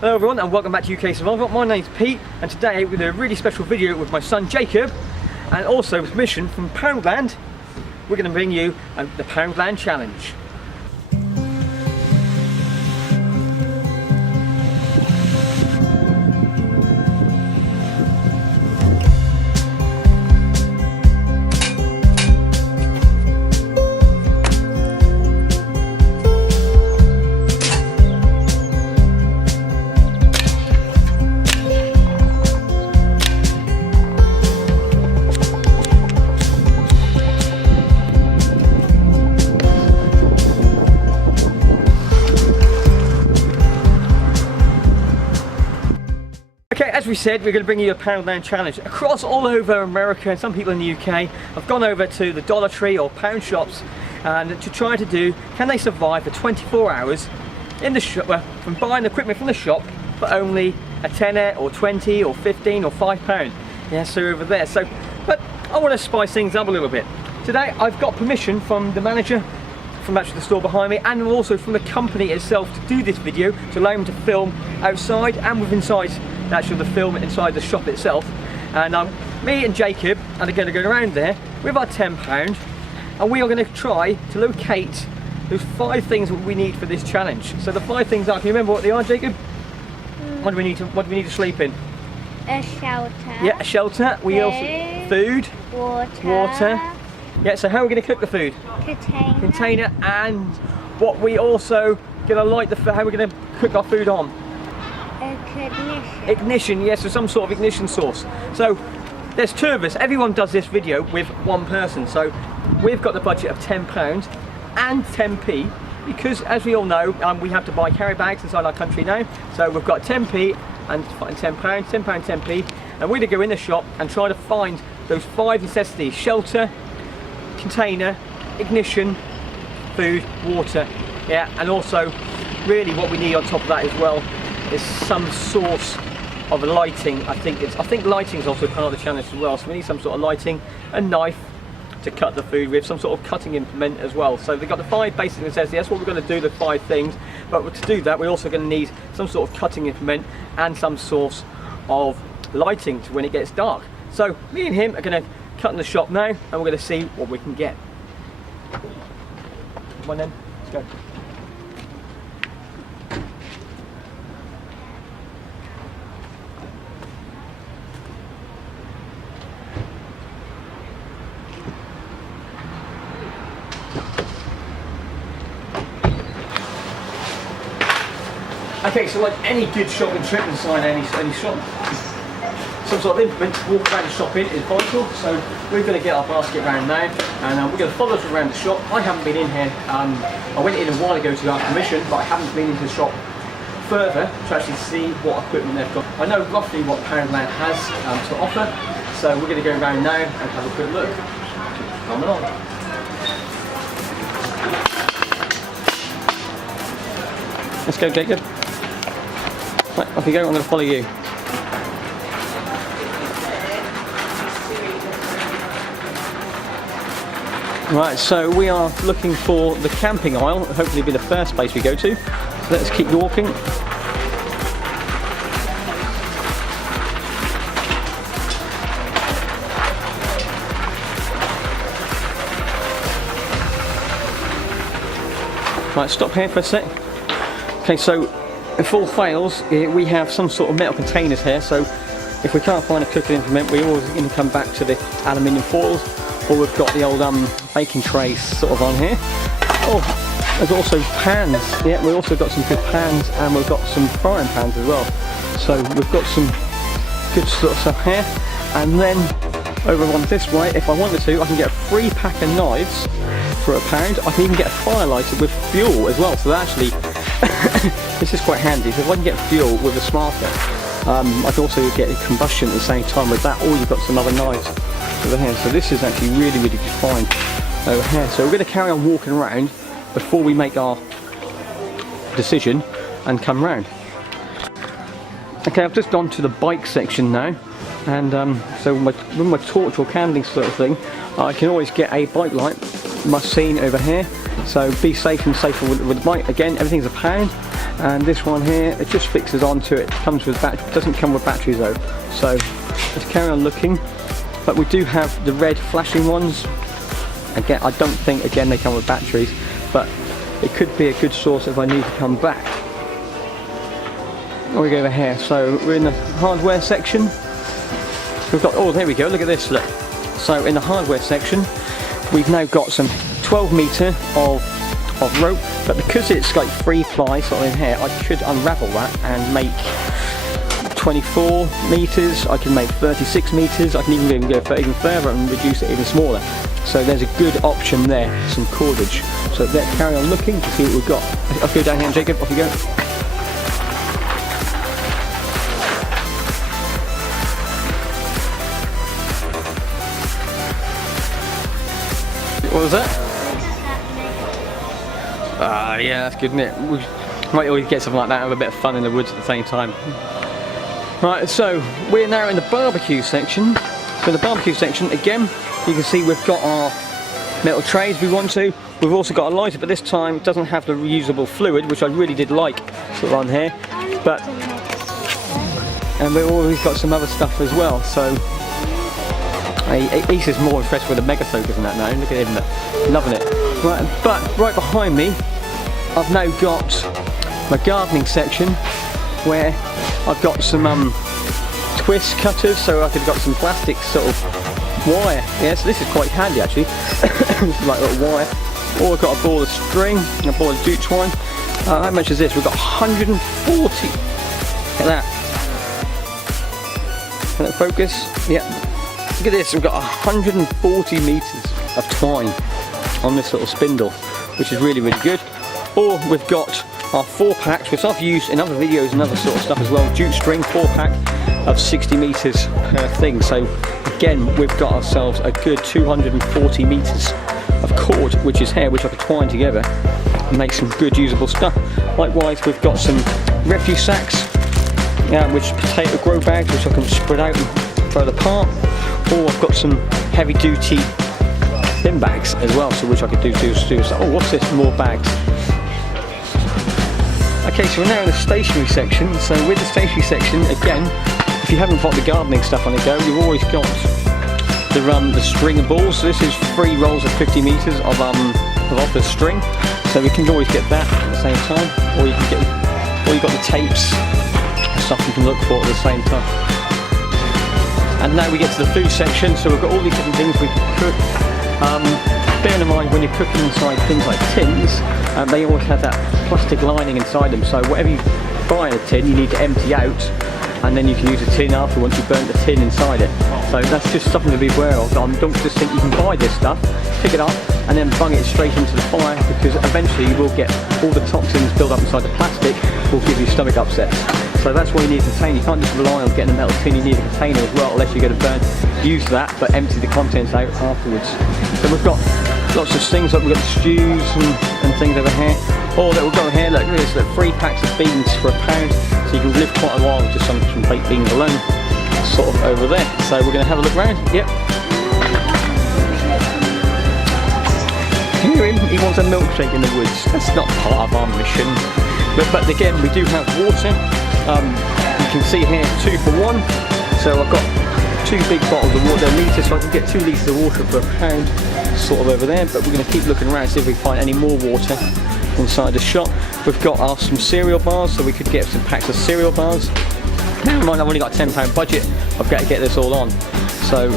Hello everyone and welcome back to UK Survival. My name's Pete and today we're doing a really special video with my son Jacob, and also with permission from Poundland, we're going to bring you the Poundland Challenge. Okay, as we said, we're going to bring you a Poundland Challenge across all over America and some people in the UK. I've gone over to the Dollar Tree or pound shops and to try to do, can they survive for 24 hours in the shop, from buying equipment from the shop for only a tenner or 20 or 15 or £5. Yeah, so over there. So, but I want to spice things up a little bit. Today I've got permission from the manager from actually the store behind me, and also from the company itself, to do this video, to allow him to film outside and with inside actually the film inside the shop itself. And me and Jacob are going to go around there with our £10 and we are going to try to locate those 5 things that we need for this challenge. So the 5 things are, can you remember what they are, Jacob? What do we need to sleep in? A shelter. Yeah, a shelter. We also food, water. Yeah, so how are we going to cook the food? Container. And what we also going to light how we're going to cook our food on? Ignition, yes, so some sort of ignition source. So there's 2 of us. Everyone does this video with 1 person. So we've got the budget of £10 and 10p, because as we all know, we have to buy carry bags inside our country now. So we've got 10p and £10, 10p, and we're going to go in the shop and try to find those 5 necessities: shelter, container, ignition, food, water. Yeah, and also really what we need on top of that as well is some source of lighting. I think lighting is also part of the challenge as well. So we need some sort of lighting, a knife to cut the food with, some sort of cutting implement as well. So they've got the 5 basic necessities. That's what we're going to do, the 5 things. But to do that, we're also going to need some sort of cutting implement and some source of lighting to when it gets dark. So me and him are going to cut in the shop now, and we're going to see what we can get. Come on then, let's go. Okay, so like any good shopping trip inside any shop, some sort of implement to walk around the shop in is vital. So we're going to get our basket around now, and we're going to follow us around the shop. I haven't been in here. I went in a while ago to ask permission, but I haven't been into the shop further to actually see what equipment they've got. I know roughly what Poundland has to offer, so we're going to go around now and have a quick look. Come on. Let's go, Jacob. Right, off you go, I'm going to follow you. Right, so we are looking for the camping aisle. Hopefully it'll be the first place we go to. So let's keep walking. Right, stop here for a sec. Okay, so if all fails, we have some sort of metal containers here. So if we can't find a cooking implement, we're always going to come back to the aluminium foils, or we've got the old baking trays sort of on here. Oh, there's also pans. Yeah, we've also got some good pans, and we've got some frying pans as well. So we've got some good sort of stuff here. And then over on this way, if I wanted to, I can get a free pack of knives for £1. I can even get a fire lighter with fuel as well. So actually, this is quite handy. So if I can get fuel with a smarter, I can also get a combustion at the same time with that, or you've got some other knives over here. So this is actually really good to find over here. So we're going to carry on walking around before we make our decision and come round. Okay, I've just gone to the bike section now, and so with my torch or candling sort of thing, I can always get a bike light machine over here. So be safe and safer with the bike. Again, everything's £1, And this one here, it just fixes onto it. Comes with doesn't come with batteries though. So let's carry on looking. But we do have the red flashing ones. Again, I don't think again they come with batteries, but it could be a good source if I need to come back. We go over here. So we're in the hardware section. We've got, oh, there we go. Look at this. Look. So in the hardware section, we've now got some 12 metre of rope, but because it's like 3 ply sort of in here, I could unravel that and make 24 metres, I can make 36 metres, I can even go even further and reduce it even smaller. So there's a good option there, some cordage. So let's carry on looking to see what we've got. Off you go down here, Jacob, off you go. What was that? Yeah, that's good, isn't it? We might always get something like that and have a bit of fun in the woods at the same time. Right, so we're now in the barbecue section. So in the barbecue section, again, you can see we've got our metal trays if we want to. We've also got a lighter, but this time it doesn't have the reusable fluid, which I really did like sort of on here. But, and we've always got some other stuff as well. So Ace more impressed with the mega soakers and that now. Look at him, loving it. Right, but right behind me, I've now got my gardening section where I've got some twist cutters, so I've got some plastic sort of wire. Yeah, so this is quite handy actually. Like a little wire. Or I've got a ball of string and a ball of jute twine. How much is this? We've got 140. Look at that. Can it focus? Yeah. Look at this. We've got 140 meters of twine on this little spindle, which is really, really good. Or we've got our 4-packs, which I've used in other videos and other sort of stuff as well. Jute string 4-pack of 60 meters per thing. So again, we've got ourselves a good 240 meters of cord, which is here, which I can twine together and make some good usable stuff. Likewise, we've got some refuse sacks, which potato grow bags, which I can spread out and throw apart. Or I've got some heavy duty bin bags as well, so which I could do stuff. Oh, what's this? More bags. Okay, so we're now in the stationery section. So with the stationery section, again, if you haven't got the gardening stuff on the go, you've always got the string of balls. So this is 3 rolls of 50 meters of the string. So we can always get that at the same time, or you can get, or you've got the tapes and stuff you can look for at the same time. And now we get to the food section. So we've got all these different things we can cook. Bearing in mind when you're cooking inside things like tins, they always have that plastic lining inside them, so whatever you buy in a tin you need to empty out, and then you can use the tin after once you've burnt the tin inside it. So that's just something to be aware of. Don't just think you can buy this stuff, pick it up and then bung it straight into the fire, because eventually you will get all the toxins built up inside the plastic, will give you stomach upsets. So that's why you need a container. You can't just rely on getting a metal tin, you need a container as well, unless you're going to use that, but empty the contents out afterwards. So we've got lots of things, like we've got stews and things over here. Or that we've got here, look at this, 3 packs of beans for £1, so you can live quite a while with just some baked beans alone, sort of over there. So we're going to have a look around. Yep. Can you hear him? He wants a milkshake in the woods. That's not part of our mission. But again, we do have water. You can see here 2 for 1. So I've got 2 big bottles of water, litres, so I can get 2 litres of water for £1, sort of over there. But we're going to keep looking around, see if we can find any more water inside the shop. We've got some cereal bars, so we could get some packs of cereal bars. Never mind, I've only got a £10 budget. I've got to get this all on. So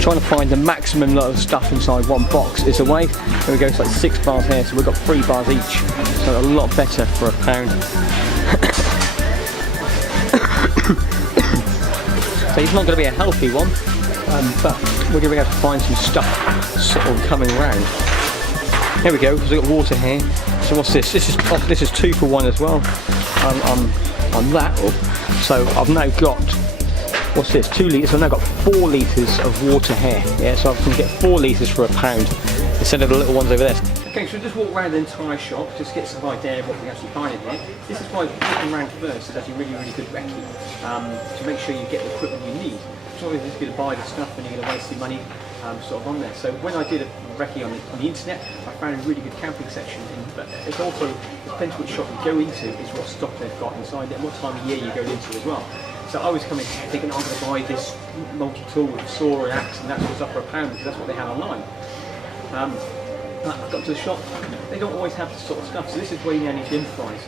trying to find the maximum lot of stuff inside one box is a way. There we go, it's like 6 bars here, so we've got 3 bars each. So a lot better for £1. So it's not going to be a healthy one, but we're going to have to find some stuff sort of coming around. There we go, because we've got water here. So what's this? This is 2 for 1 as well on that. So I've now got, what's this, 2 litres, I've now got 4 litres of water here. Yeah, so I can get 4 litres for £1 instead of the little ones over there. Okay, so we'll just walk around the entire shop, just get some idea of what we can actually find in here. This is why walking around first is actually really, really good recce, to make sure you get the equipment you need. It's not always just going to buy the stuff and you're going to waste your money sort of on there. So when I did a recce on the internet, I found a really good camping section. But it's also, depends which shop you go into, is what stock they've got inside it and what time of year you go into as well. So I was coming thinking, I'm going to buy this multi-tool with a saw and axe, and that's what's up for £1 because that's what they had online. I got to the shop, they don't always have this sort of stuff, so this is where you now need to improvise.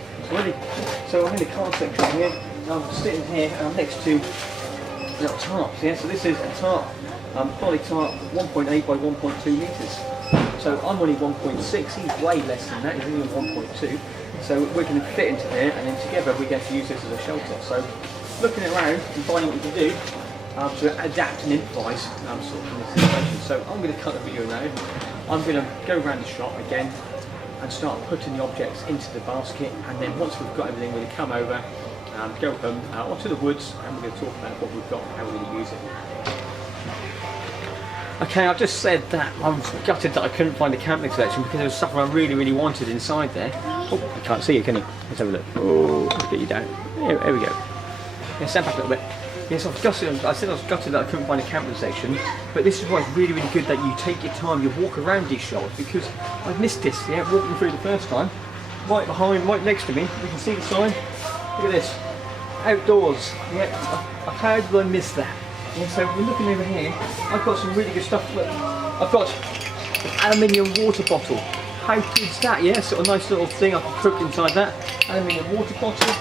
So I'm in the car section here, I'm sitting here and I'm next to little tarps, yeah, so this is a tarp, poly tarp 1.8 by 1.2 metres. So I'm only 1.6, he's way less than that, he's only 1.2. So we're going to fit into there, and then together we're going to use this as a shelter. So looking around and finding what we can do to adapt and improvise sort of in this situation. So I'm going to cut the video now. I'm going to go around the shop again and start putting the objects into the basket, and then once we've got everything, we're going to come over, go home, onto the woods, and we're going to talk about what we've got and how we're going to use it. Okay, I've just said that I'm gutted that I couldn't find a camping selection because there was stuff I really, really wanted inside there. Oh, you can't see it, can you? Let's have a look. Oh, let's get you down. There we go. Yeah, stand back a little bit. Yes, I said I was gutted that I couldn't find a camping section, but this is why it's really, really good that you take your time, you walk around these shops, because I've missed this, yeah, walking through the first time. Right behind, right next to me, you can see the sign. Look at this. Outdoors. Yeah, how did I miss that? Yeah, so we're looking over here, I've got some really good stuff. Look, I've got an aluminium water bottle. How good's that, yeah? Sort of nice little thing I can cook inside that. Aluminium water bottle.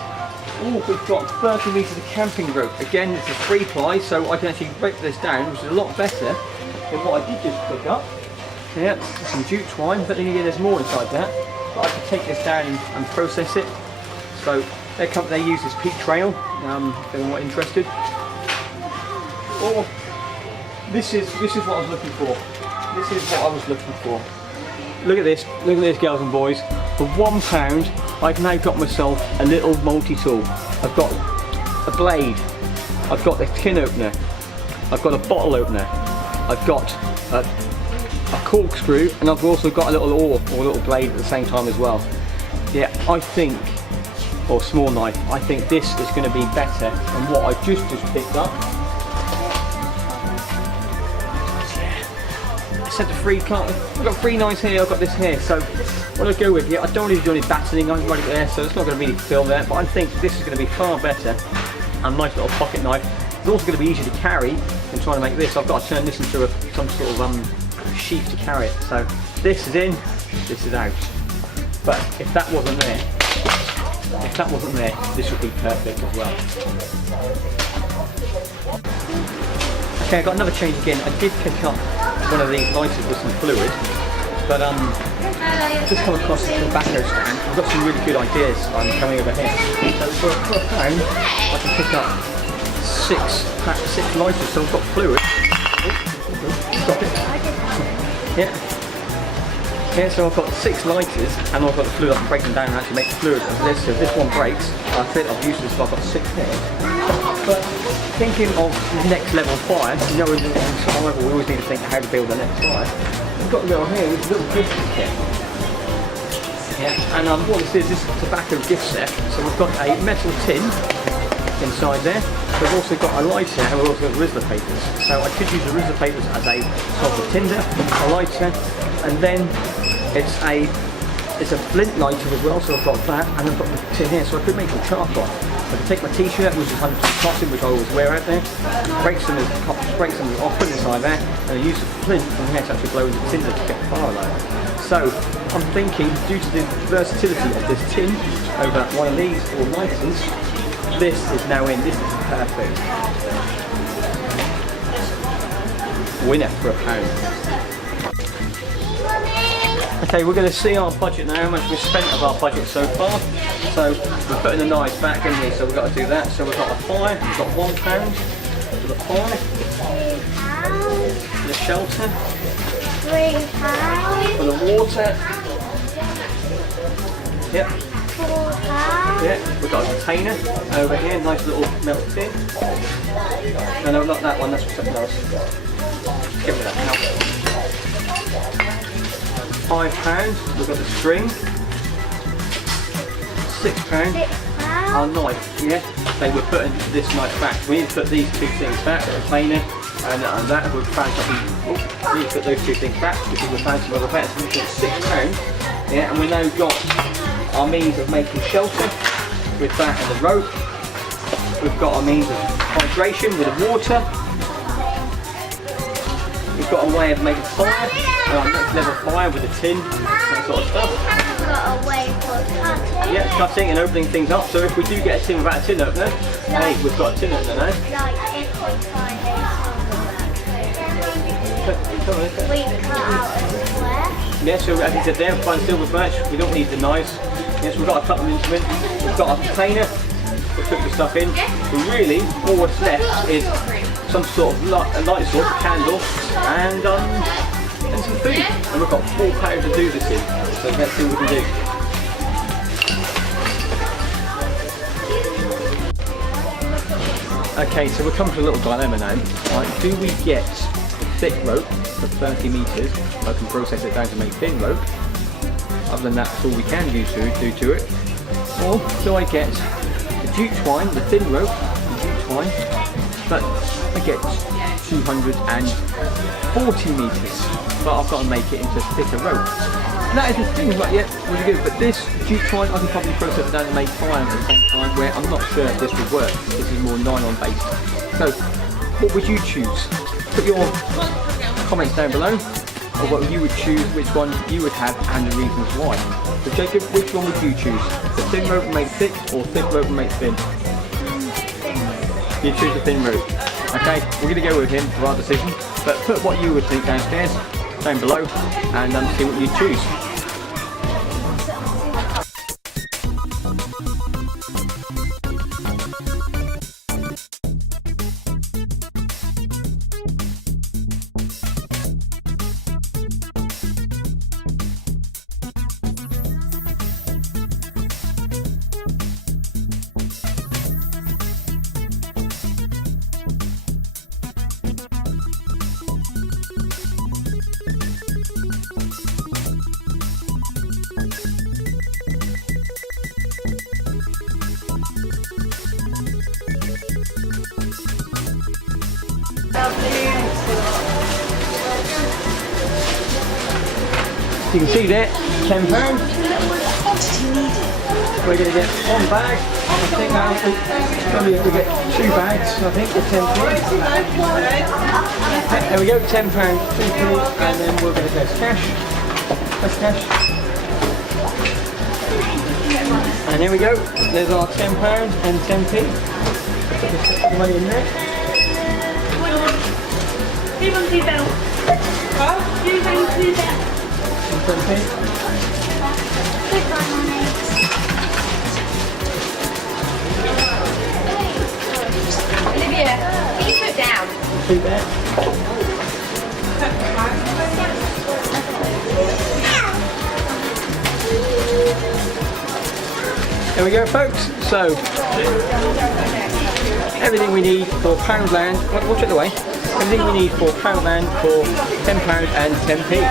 Oh, we've got 30 metres of camping rope. Again, it's a 3-ply, so I can actually break this down, which is a lot better than what I did just pick up. Yeah, some jute twine, but then again there's more inside that. But I can take this down and process it. So they use this peat trail, if they're not interested. Oh, this is what I was looking for. This is what I was looking for. Look at this, girls and boys. For £1, I've now got myself a little multi-tool. I've got a blade, I've got a tin opener, I've got a bottle opener, I've got a corkscrew, and I've also got a little oar or a little blade at the same time as well. Yeah, I think, or small knife, I think this is going to be better than what I just picked up. Set the free card. I've got 3 knives here, I've got this here, so what I go with here, I don't really do any battering, I'm running there, so it's not going to really film there, but I think this is going to be far better. A nice little pocket knife. It's also going to be easier to carry than trying to make this. I've got to turn this into some sort of sheath to carry it. So this is in, this is out. But if that wasn't there, this would be perfect as well. Okay, I got another change again. I did pick up one of these lighters with some fluid, but just come across the tobacco stand. I've got some really good ideas coming over here. So for £1, I can pick up six lighters. So I've got fluid. Stop it. Yeah, so I've got 6 lighters, and I've got the fluid. I can break them down and actually make the fluid. So if this one breaks, I think I've used this, so I've got 6 here. But thinking of next level fire, you know, in survival we always need to think how to build the next fire. We've got a little here, this little gift kit. Yeah, and what this is tobacco gift set. So we've got a metal tin inside there. We've also got a lighter, and we've also got Rizzler papers. So I could use the Rizzler papers as a sort of tinder, a lighter, and then it's a flint lighter as well, so I've got that, and I've got the tin here, so I could make some charcoal. I can take my t-shirt, which is 100% cotton, which I always wear out there, break some off, put it inside there, and I use the flint from here to actually blow into the tinder to get the fire alight. So I'm thinking, due to the versatility of this tin over one of these or lighters, this is now in. This is perfect. Winner for £1. Okay, we're going to see our budget now, how much we've spent of our budget so far. So we're putting the knives back, haven't we? So we've got to do that. So we've got a fire, we've got £1 for the fire, for the shelter, £3 for the water. Yep. £4. Yeah, we've got a container over here, nice little metal tin. No, not that one, that's for something else. Get rid of that now. £5, we've got the string. £6, our knife, yeah. So we're putting this knife back. We need to put these 2 things back, the container And that we've found something. Oh, need to put those two things back because we've found some other bets. Which is £6. Yeah, and we've now got our means of making shelter with that and the rope. We've got our means of hydration with the water. We've got a way of making fire, our next level fire with the tin, that sort of stuff. We've got a way for cutting. Yeah, cutting and opening things up. So if we do get a tin without a tin opener, hey, we've got a tin opener now. Like if we find we cut out a square. Yeah, so as I said there, find silver birch, we don't need the knives. Yes, we've got a cutting instrument, we've got a container to put the stuff in. But really, all what's left is some sort of light source, a candle, and some food. And we've got £4 to do this in. So let's see what we can do. Okay, so we're coming to a little dilemma now. Right, do we get the thick rope for 30 metres? I can process it down to make thin rope. Other than that, that's all we can do to it. Or do I get the jute twine, the thin rope, the jute twine, but I get 240 metres. But I've got to make it into thicker rope. And that is the thing, right? Yeah, really good. But this jute twine, I can probably process it down and make fire at the same time. Where I'm not sure if this would work. This is more nylon based. So, what would you choose? Put your comments down below. Or what you would choose, which one you would have, and the reasons why. So Jacob, which one would you choose? The thin rope and make thick, or thick rope and make thin? You choose the thin rope. Okay, we're going to go with him for our decision. But put what you would think downstairs, down below, and see what you choose. You can see there, £10. We're going to get one bag. I think probably we get 2 bags. I think for £10. There we go, £10, 2p, and then we're going to get cash. That's cash. And here we go. There's our £10 and 10p. Put the money in there. Who wants your belt? Who wants your belt? Olivia, can you put down? Put there. There we go, folks. So everything we need for Poundland. Watch it the way. Everything we need for Poundland for £10 and 10p.